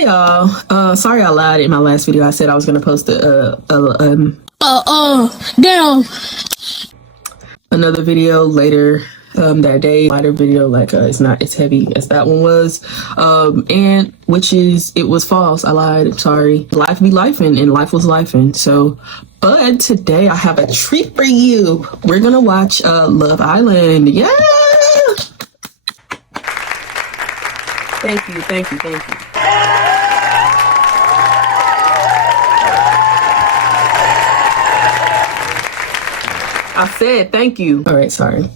Y'all, sorry I lied in my last video. I said I was gonna post Damn. another video later that day, lighter video, like it's not as heavy as that one was, and which is it was false. I lied. Sorry. Life be lifing, and life was lifing. So, but today I have a treat for you. We're gonna watch Love Island. Yeah. Thank you. I said thank you. All right, sorry.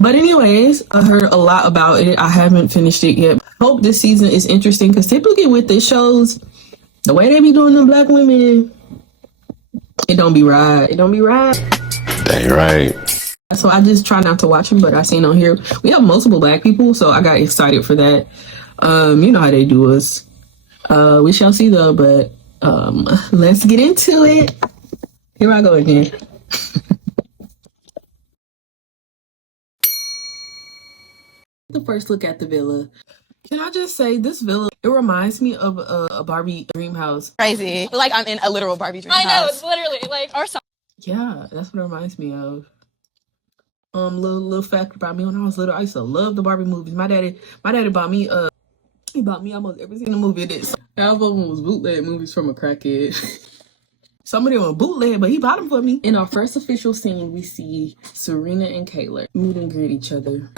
But anyways, I heard a lot about it. I haven't finished it yet. Hope this season is interesting because typically with the shows, the way they be doing them black women, it don't be right. Dang right. So I just try not to watch them, but I seen on here we have multiple black people, so I got excited for that. You know how they do us. We shall see though, but let's get into it. Here I go again. The first look at the villa. Can I just say this villa? It reminds me of a Barbie dream house. Crazy. Like I'm in a literal Barbie dream house. I know, it's literally like our song. Yeah, that's what it reminds me of. Little fact about me when I was little, I used to love the Barbie movies. My daddy bought me he bought me almost every single movie in it. Half of them was bootleg movies from a crackhead. Some of them were bootleg, but he bought them for me. In our first official scene, we see Serena and Kayla meet and greet each other.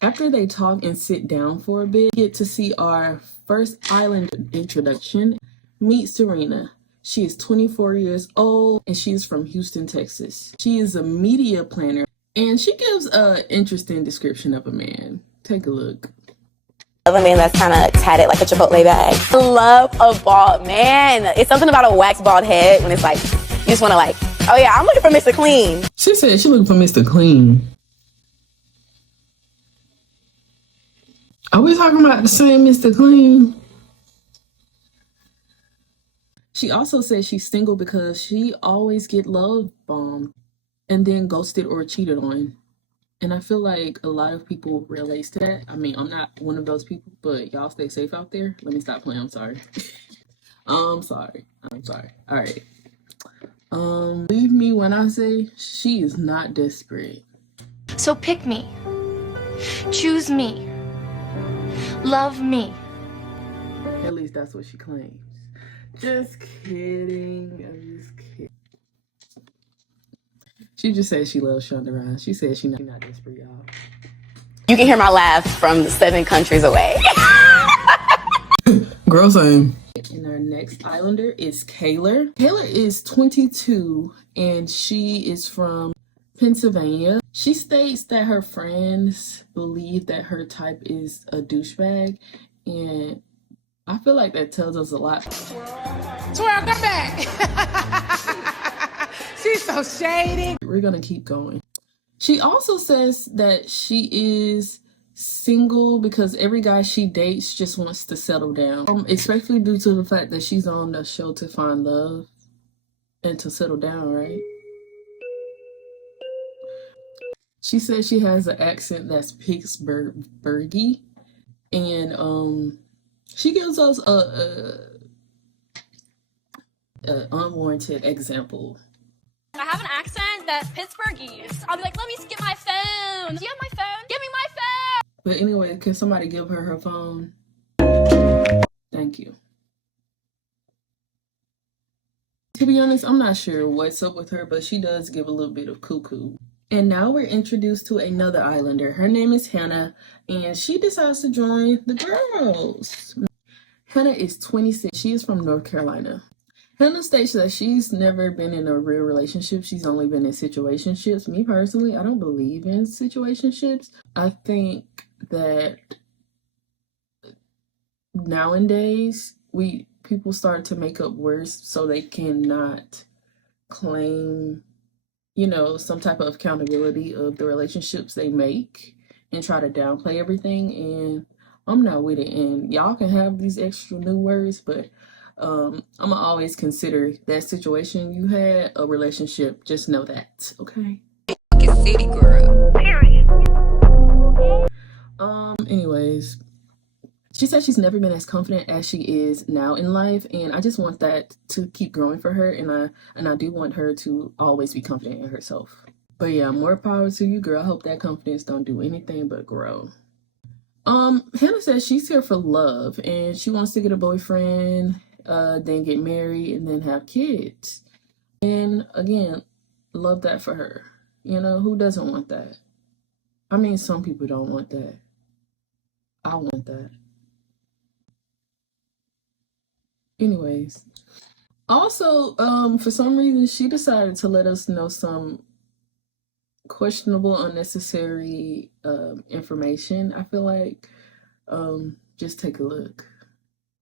After they talk and sit down for a bit, we get to see our first island introduction. Meet Serena. She is 24 years old and she is from Houston, Texas. She is a media planner and she gives an interesting description of a man. Take a look. I love a man that's kind of tatted like a Chipotle bag. I love a bald man. It's something about a wax bald head when it's like, you just want to like, oh yeah, I'm looking for Mr. Clean. She said she's looking for Mr. Clean. Are we talking about the same Mr. Clean? She also says she's single because she always get love bombed and then ghosted or cheated on. And I feel like a lot of people relate to that. I mean, I'm not one of those people, but y'all stay safe out there. Let me stop playing. I'm sorry. I'm sorry. All right. Leave me when I say she is not desperate. So pick me. Choose me. Love me. At least that's what she claims. Just kidding. I'm just kidding. She just said she loves Shonda Rhimes. She said she's not desperate, y'all. You can hear my laugh from 7 countries away. Girl, same. And our next islander is Kayla. Kayla is 22 and she is from Pennsylvania. She states that her friends believe that her type is a douchebag, and I feel like that tells us a lot. Twirl, come back. She's so shady. We're gonna keep going. She also says that she is single because every guy she dates just wants to settle down, especially due to the fact that she's on the show to find love and to settle down, right? She says she has an accent that's Pittsburghy, and she gives us a unwarranted example. I have an accent that's Pittsburghy. I'll be like, let me get my phone. Do you have my phone? Give me my phone. But anyway, can somebody give her phone? Thank you. To be honest, I'm not sure what's up with her, but she does give a little bit of cuckoo. And now we're introduced to another islander. Her name is Hannah, and she decides to join the girls. Hannah is 26. She is from North Carolina. Hannah states that she's never been in a real relationship. She's only been in situationships. Me personally, I don't believe in situationships. I think that nowadays people start to make up words so they cannot claim, you know, some type of accountability of the relationships they make and try to downplay everything. And I'm not with it. And y'all can have these extra new words, but I'm gonna always consider that situation you had a relationship. Just know that, okay? city girl. Anyways, she said she's never been as confident as she is now in life, and I just want that to keep growing for her, and I do want her to always be confident in herself. But yeah, more power to you, girl. I hope that confidence don't do anything but grow. Hannah says she's here for love, and she wants to get a boyfriend, then get married, and then have kids. And again, love that for her. You know, who doesn't want that? I mean, some people don't want that. I want that. Anyways, also, for some reason, she decided to let us know some questionable, unnecessary information. I feel like, just take a look.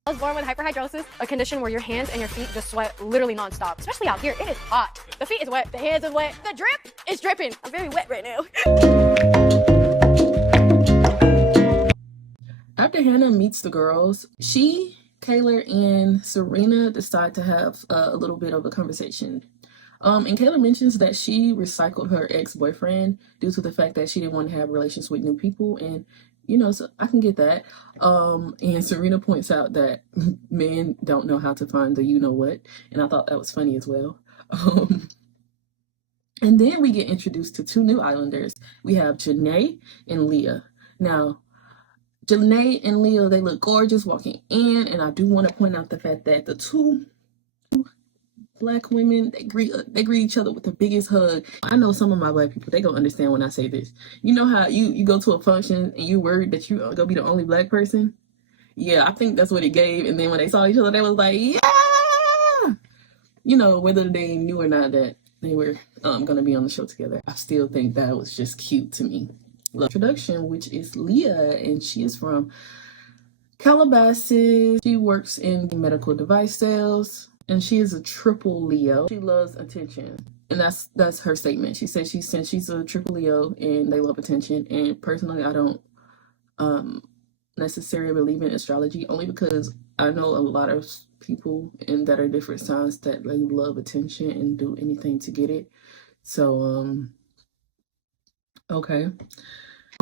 I was born with hyperhidrosis, a condition where your hands and your feet just sweat literally nonstop. Especially out here, it is hot. The feet is wet, the hands is wet, the drip is dripping. I'm very wet right now. After Hannah meets the girls, she, Kayla, and Serena decide to have a little bit of a conversation. And Kayla mentions that she recycled her ex-boyfriend due to the fact that she didn't want to have relations with new people, and you know, so I can get that. And Serena points out that men don't know how to find the you-know-what, and I thought that was funny as well. And then we get introduced to two new islanders. We have Janae and Leah. Now, Janae and Leah, they look gorgeous walking in, and I do want to point out the fact that the two Black women, they greet each other with the biggest hug. I know some of my Black people, they gonna understand when I say this. You know how you go to a function and you worried that you gonna be the only Black person? Yeah, I think that's what it gave. And then when they saw each other, they was like, yeah! You know, whether they knew or not that they were gonna be on the show together. I still think that was just cute to me. Introduction, which is Leah, and she is from Calabasas. She works in medical device sales, and she is a triple Leo. She loves attention, and that's her statement. She says since she's a triple Leo and they love attention. And personally, I don't necessarily believe in astrology, only because I know a lot of people that are different signs that they love attention and do anything to get it. So okay.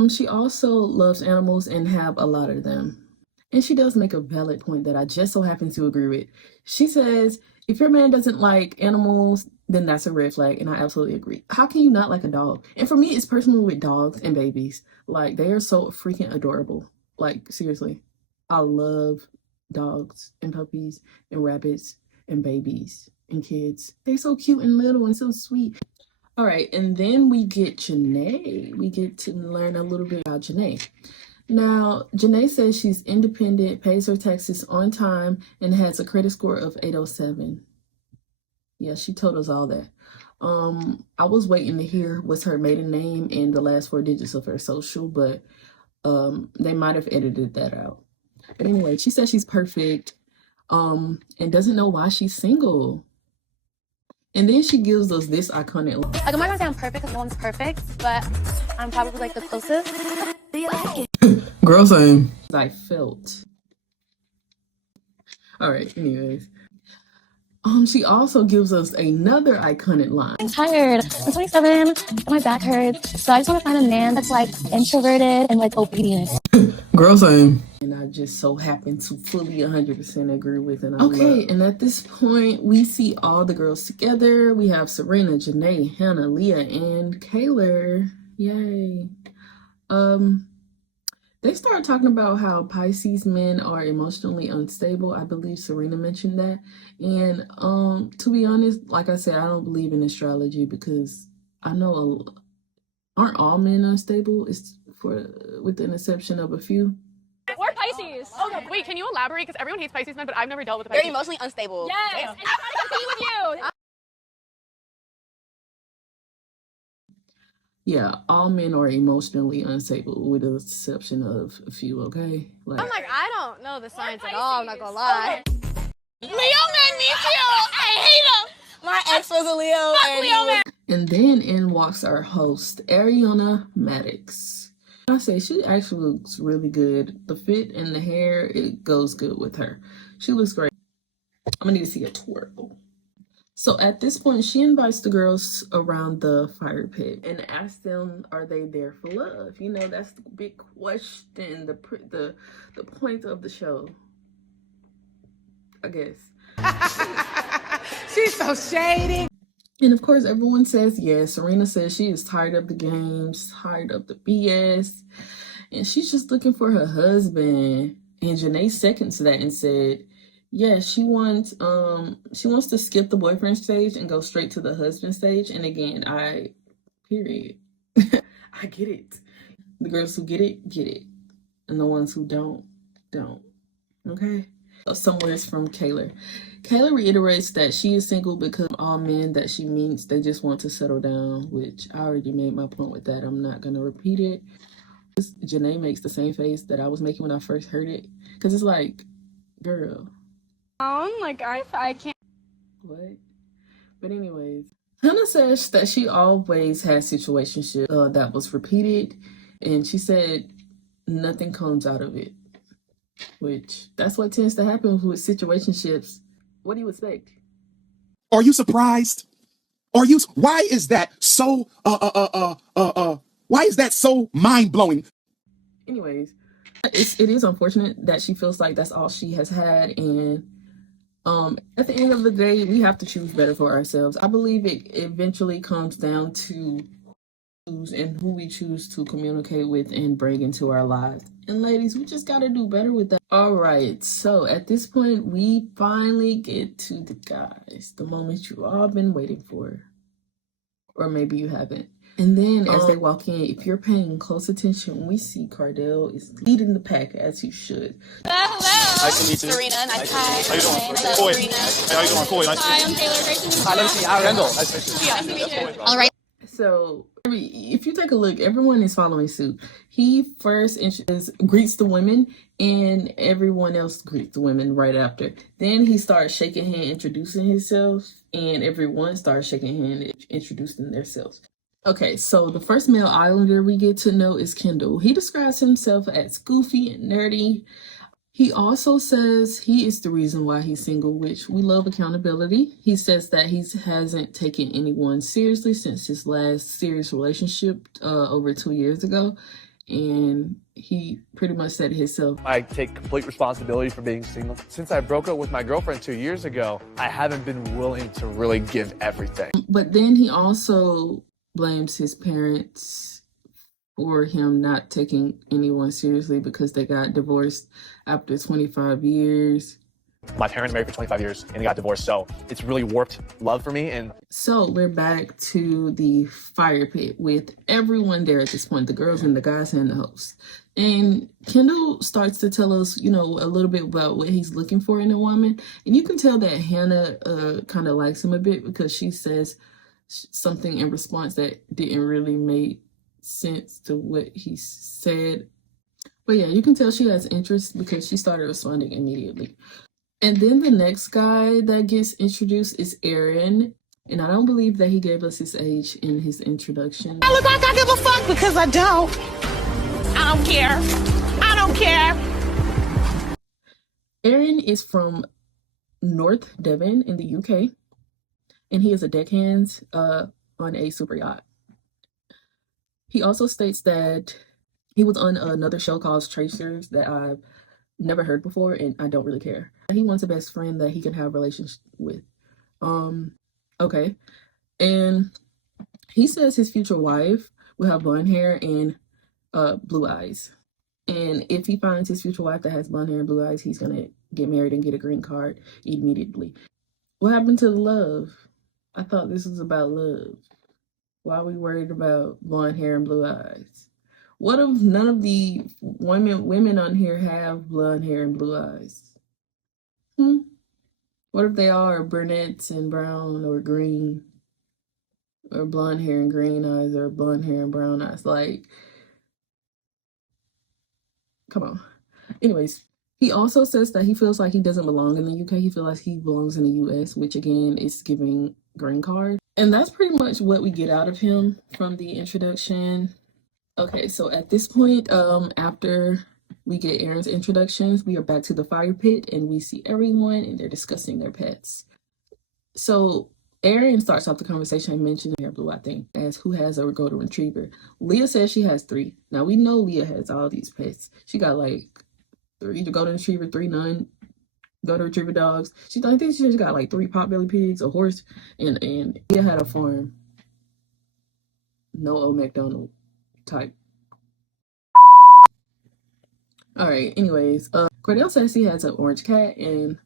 She also loves animals and have a lot of them. And she does make a valid point that I just so happen to agree with. She says, if your man doesn't like animals, then that's a red flag. And I absolutely agree. How can you not like a dog? And for me, it's personal with dogs and babies. Like, they are so freaking adorable. Like, seriously. I love dogs and puppies and rabbits and babies and kids. They're so cute and little and so sweet. All right, and then we get Janae. We get to learn a little bit about Janae. Now, Janae says she's independent, pays her taxes on time, and has a credit score of 807. Yeah, she told us all that. I was waiting to hear what's her maiden name and the last 4 digits of her social, but they might have edited that out. But anyway, she says she's perfect and doesn't know why she's single. And then she gives us this iconic line. Like, I'm not gonna say I'm perfect because no one's perfect, but I'm probably like the closest. Girl, same. I felt. All right, anyways. She also gives us another iconic line. I'm tired. I'm 27 and my back hurts. So I just want to find a man that's like introverted and like obedient. Girl, same. And I just so happen to fully 100% agree with it. Okay, and at this point, we see all the girls together. We have Serena, Janae, Hannah, Leah, and Kayla. Yay. They start talking about how Pisces men are emotionally unstable. I believe Serena mentioned that. And to be honest, like I said, I don't believe in astrology because I know aren't all men unstable? It's with an exception of a few. Or Pisces. Oh no, wait, can you elaborate? Because everyone hates Pisces men, but I've never dealt with a Pisces. They're emotionally unstable. Yes, and they're trying to compete with you. Yeah, all men are emotionally unstable with the exception of a few, okay? Like, I'm like, I don't know the science at all, I'm not gonna lie. Leo man me too. I hate him. My ex was a Leo. Fuck Leo man. And then in walks our host, Ariana Maddox. I say she actually looks really good. The fit and the hair, it goes good with her. She looks great. I'm gonna need to see a twirl. So at this point, she invites the girls around the fire pit and asks them, "Are they there for love?" You know, that's the big question, the point of the show, I guess. She's so shady. And of course, everyone says yes. Serena says she is tired of the games, tired of the BS, and she's just looking for her husband. And Janae seconds that and said, "Yeah, she wants to skip the boyfriend stage and go straight to the husband stage." And again, period. I get it. The girls who get it, and the ones who don't. Okay. Some words from Kayla. Kayla reiterates that she is single because all men that she meets, they just want to settle down, which I already made my point with that. I'm not going to repeat it. Janae makes the same face that I was making when I first heard it. Because it's like, girl. Like, I can't. What? But anyways, Hannah says that she always has situationship that was repeated. And she said nothing comes out of it. Which, that's what tends to happen with situationships. What do you expect? Are you surprised? Why is that so, why is that so mind-blowing? Anyways, it is unfortunate that she feels like that's all she has had, and at the end of the day, we have to choose better for ourselves. I believe it eventually comes down to and who we choose to communicate with and bring into our lives. And ladies, we just got to do better with that. All right, so at this point, we finally get to the guys, the moment you all been waiting for, or maybe you haven't. And then as they walk in, if you're paying close attention, we see Cardell is leading the pack as he should. Hello. Nice to meet you. Serena, nice to meet How you doing? Hello, Coy. Serena. Hey, how you doing? Coy, nice to meet you. I'm Taylor. Great to meet you. Hi, nice to meet you. Kendall. Nice to meet you. Yeah, nice to meet you. All right. So if you take a look, everyone is following suit. He first greets the women, and everyone else greets the women right after. Then he starts shaking hand, introducing himself, and everyone starts shaking hand, introducing themselves. Okay, so the first male islander we get to know is Kendall. He describes himself as goofy and nerdy. He also says he is the reason why he's single, which we love accountability. He says that he hasn't taken anyone seriously since his last serious relationship over 2 years ago. And he pretty much said it himself. I take complete responsibility for being single. Since I broke up with my girlfriend 2 years ago, I haven't been willing to really give everything. But then he also blames his parents for him not taking anyone seriously because they got divorced after 25 years. My parents married for 25 years and they got divorced, so it's really warped love for me. And so we're back to the fire pit with everyone there at this point, the girls and the guys and the host. And Kendall starts to tell us, a little bit about what he's looking for in a woman. And you can tell that Hannah kind of likes him a bit because she says something in response that didn't really make sense to what he said. But yeah, you can tell she has interest because she started responding immediately. And then the next guy that gets introduced is Aaron. And I don't believe that he gave us his age in his introduction. I look like I give a fuck because I don't. I don't care. I don't care. Aaron is from North Devon in the UK. And he is a deckhand on a super yacht. He also states that he was on another show called Tracers that I've never heard before, and I don't really care. He wants a best friend that he can have a relationship with. Okay. And he says his future wife will have blonde hair and blue eyes. And if he finds his future wife that has blonde hair and blue eyes, he's going to get married and get a green card immediately. What happened to the love? I thought this was about love. Why are we worried about blonde hair and blue eyes? What if none of the women on here have blonde hair and blue eyes? What if they all are brunettes and brown or green? Or blonde hair and green eyes or blonde hair and brown eyes? Like, come on. Anyways, he also says that he feels like he doesn't belong in the UK. He feels like he belongs in the US, which again is giving green card. And that's pretty much what we get out of him from the introduction. Okay, so at this point, after we get Aaron's introductions, we are back to the fire pit and we see everyone and they're discussing their pets. So Arian starts off the conversation and mentioning hair blue, I think, as who has a golden retriever. Leah says she has 3. Now we know Leah has all these pets. She got like 3 golden retriever, 3 golden retriever dogs. I think she just got like 3 potbelly pigs, a horse, and Leah had a farm. No old McDonald type. All right. Anyways, Cordell says he has an orange cat, and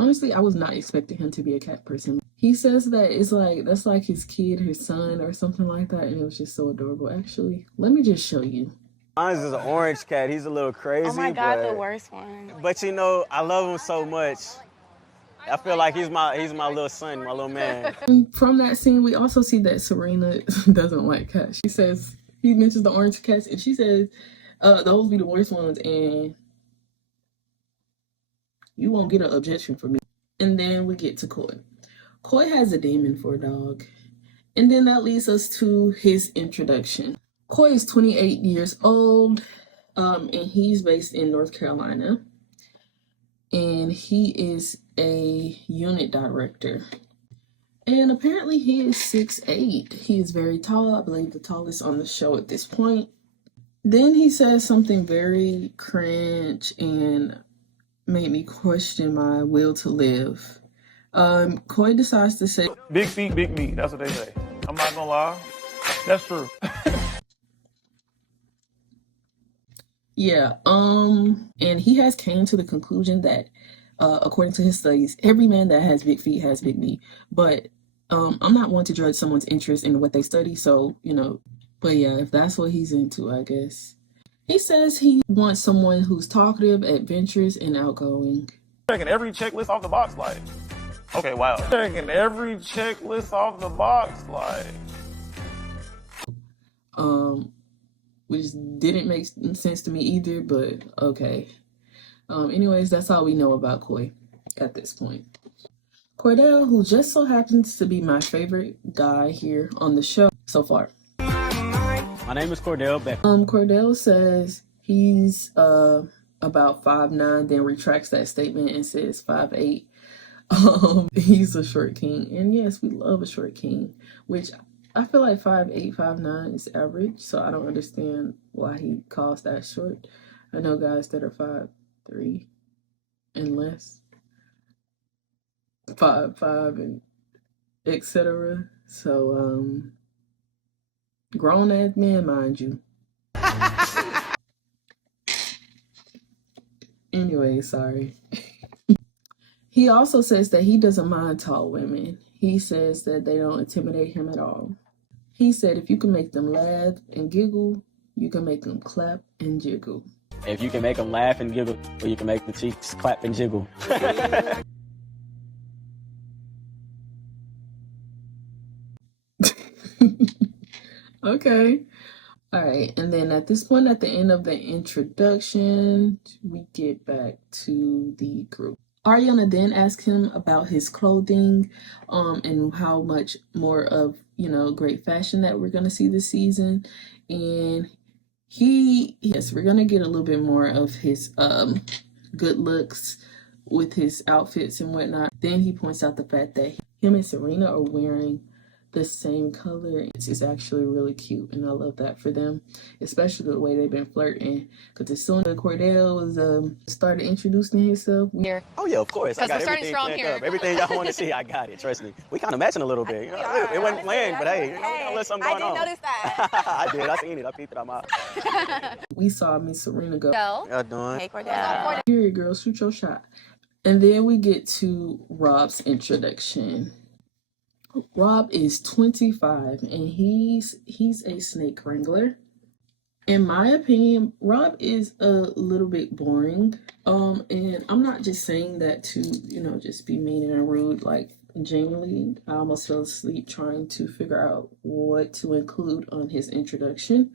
honestly, I was not expecting him to be a cat person. He says that that's like his kid, his son, or something like that, and it was just so adorable. Actually, let me just show you. Mine is an orange cat. He's a little crazy. Oh my God, the worst one. But you know, I love him so much. I feel like he's my little son, my little man. And from that scene, we also see that Serena doesn't like cats. He mentions the orange cats, and she says, those be the worst ones, and you won't get an objection from me. And then we get to Coy. Coy has a demon for a dog. And then that leads us to his introduction. Coy is 28 years old, and he's based in North Carolina. And he is a unit director. And apparently he is 6'8". He is very tall, I believe the tallest on the show at this point. Then he says something very cringe and made me question my will to live. Coy decides to say, "Big feet, big meat." That's what they say. I'm not gonna lie. That's true. Yeah, and he has came to the conclusion that, according to his studies, every man that has big feet has big meat. But I'm not one to judge someone's interest in what they study, so, but yeah, if that's what he's into, I guess. He says he wants someone who's talkative, adventurous, and outgoing. Checking every checklist off the box, like. Okay, wow. Checking every checklist off the box, like. Which didn't make sense to me either, but okay. Anyways, that's all we know about Coy at this point. Cordell, who just so happens to be my favorite guy here on the show so far. My name is Cordell Beck. Cordell says he's about 5'9", then retracts that statement and says 5'8". He's a short king, and yes, we love a short king, which I feel like 5'8", 5'9" is average, so I don't understand why he calls that short. I know guys that are 5'3" and less, 5'5", and etc. So, grown ass man, mind you. Anyway, sorry. He also says that he doesn't mind tall women. He says that they don't intimidate him at all. He said if you can make them laugh and giggle, you can make them clap and jiggle. If you can make them laugh and giggle, or you can make the cheeks clap and jiggle. Okay. All right. And then at this point, at the end of the introduction, we get back to the group. Ariana then asks him about his clothing, and how much more of, great fashion that we're going to see this season. And we're going to get a little bit more of his good looks with his outfits and whatnot. Then he points out the fact that him and Serena are wearing the same color. It's actually really cute, and I love that for them, especially the way they've been flirting. Because as soon as Cordell was started introducing himself, Oh yeah, of course. I got we're starting everything strong planned here. up. Everything y'all want to see, I got it. Trust me. We kind of matching a little bit. It wasn't planned, but hey, a little something going on. I didn't notice that. I did. I seen it. I peeped it out my eye. we saw Miss Serena go, Y'all doing? Hey, Cordell. "Period, girl, shoot your shot." And then we get to Rob's introduction. Rob is 25, and he's a snake wrangler. In my opinion, Rob is a little bit boring. And I'm not just saying that to, just be mean and rude. Like, genuinely, I almost fell asleep trying to figure out what to include on his introduction.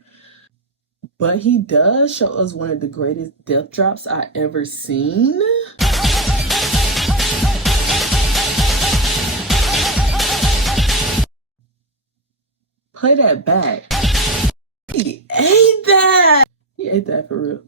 But he does show us one of the greatest death drops I ever seen. Play that back. He ate that. He ate that for real.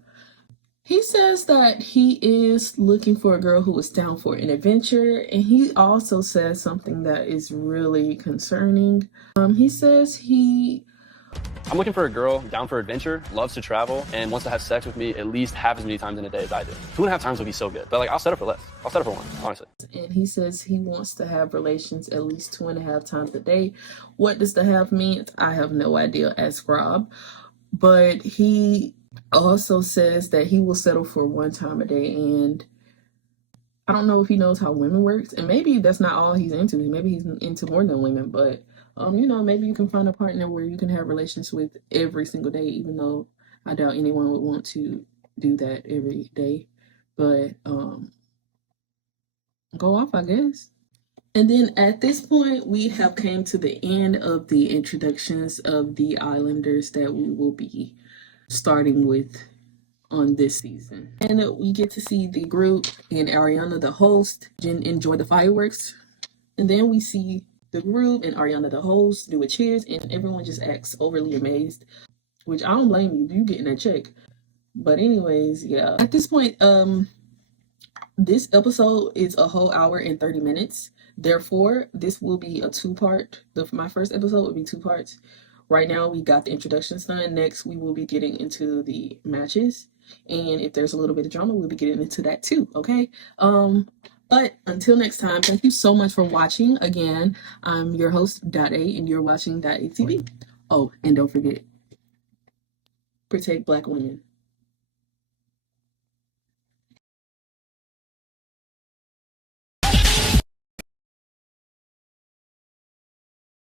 He says that he is looking for a girl who is down for an adventure, and he also says something that is really concerning. He says I'm looking for a girl down for adventure, loves to travel, and wants to have sex with me at least half as many times in a day as I do. 2.5 times would be so good, but like I'll settle for less. I'll settle for one, honestly. And he says he wants to have relations at least 2.5 times a day. What does the have mean? I have no idea, ask Rob. But he also says that he will settle for 1 time a day, and I don't know if he knows how women works, and maybe that's not all he's into. Maybe he's into more than women, but maybe you can find a partner where you can have relations with every single day, even though I doubt anyone would want to do that every day. But go off, I guess. And then at this point, we have came to the end of the introductions of the Islanders that we will be starting with on this season. And we get to see the group and Ariana, the host, enjoy the fireworks. And then we see the group and Ariana, the host, do a cheers, and everyone just acts overly amazed, which I don't blame you. You getting that check. But anyways, yeah. At this point, this episode is a whole hour and 30 minutes. Therefore, this will be a 2-part. My first episode will be 2 parts. Right now, we got the introductions done. Next, we will be getting into the matches. And if there's a little bit of drama, we'll be getting into that too, okay? But until next time, thank you so much for watching. Again, I'm your host, Dot A, and you're watching Dot A TV. Oh, and don't forget, protect Black women.